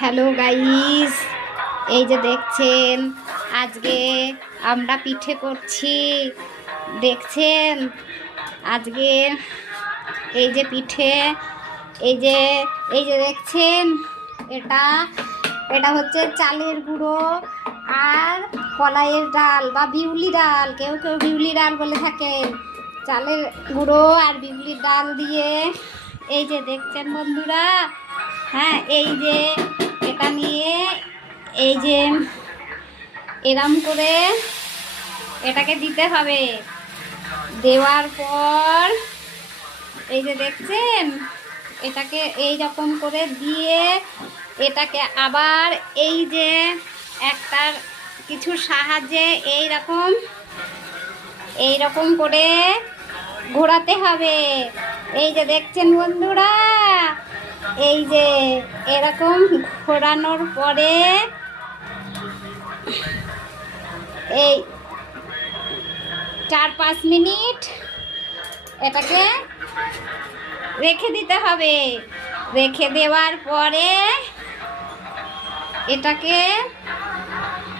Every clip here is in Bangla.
হ্যালো গাইস, এই যে দেখছেন আজকে আমরা পিঠে করছি। দেখছেন আজকে এই যে পিঠে, এই যে দেখছেন এটা এটা হচ্ছে চালের গুঁড়ো আর কলাইয়ের ডাল বা বিউলি ডাল, কেউ কেউ বিউলি ডাল বলে থাকেন। চালের গুঁড়ো আর বিউলির ডাল দিয়ে এই যে দেখছেন বন্ধুরা, হ্যাঁ এই যে এটা নিয়ে এই যে এরম করে এটাকে দিতে হবে। দেওয়ার পর এই যে দেখছেন এটাকে এই রকম করে দিয়ে এটাকে আবার এই যে একটা কিছুর সাহায্যে এই রকম করে ঘোরাতে হবে। এই যে দেখছেন বন্ধুরা, এই যে এরকম ঘোরানোর পরে এই 4-5 মিনিট এটাকে রেখে দিতে হবে। রেখে দেওয়ার পরে এটাকে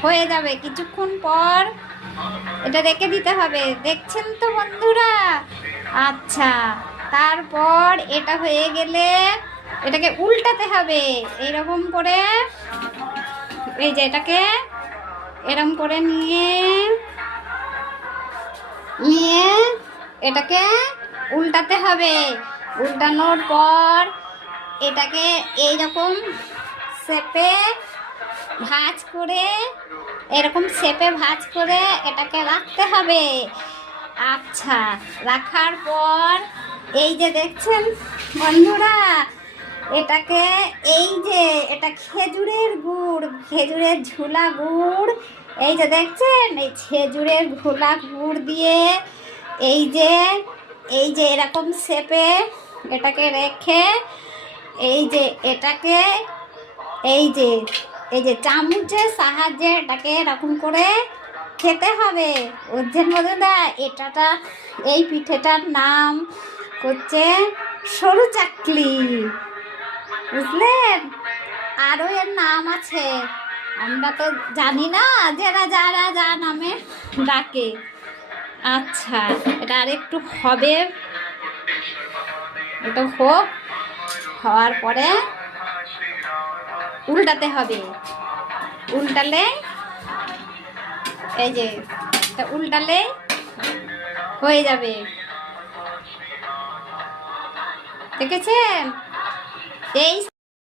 হয়ে যাবে, কিছুক্ষণ পর এটা রেখে দিতে হবে। দেখছেন তো বন্ধুরা? আচ্ছা, তারপর এটা হয়ে গেলে এটাকে উল্টাতে হবে এইরকম করে। এই যে এটাকে এরকম করে নিয়ে এটাকে উল্টাতে হবে। উল্টানোর পর এটাকে এইরকম শেপে ভাঁজ করে এটাকে রাখতে হবে। আচ্ছা, রাখার পর এই যে দেখছেন বন্ধুরা, এটাকে এই যে এটা খেজুরের গুড়, খেজুরের ঝুলা গুড়, এই যে দেখছেন এই খেজুরের ঝুলা গুড় দিয়ে এই যে এরকম শেপে এটাকে রেখে এই যে এটাকে এই যে চামচের সাহায্যে এটাকে এরকম করে খেতে হবে। বুঝছেন বন্ধুরা? এই পিঠেটার নাম হচ্ছে সরু চাকলি, বুঝলেন? আরও এর নাম আছে, আমরা তো জানি না, যারা যা নামে ডাকে। আচ্ছা, এটা আরেকটু হবে, এটা হোক, হওয়ার পরে উল্টাতে হবে। উল্টালে এই যে উল্টালে হয়ে যাবে। দেখেছেন? এই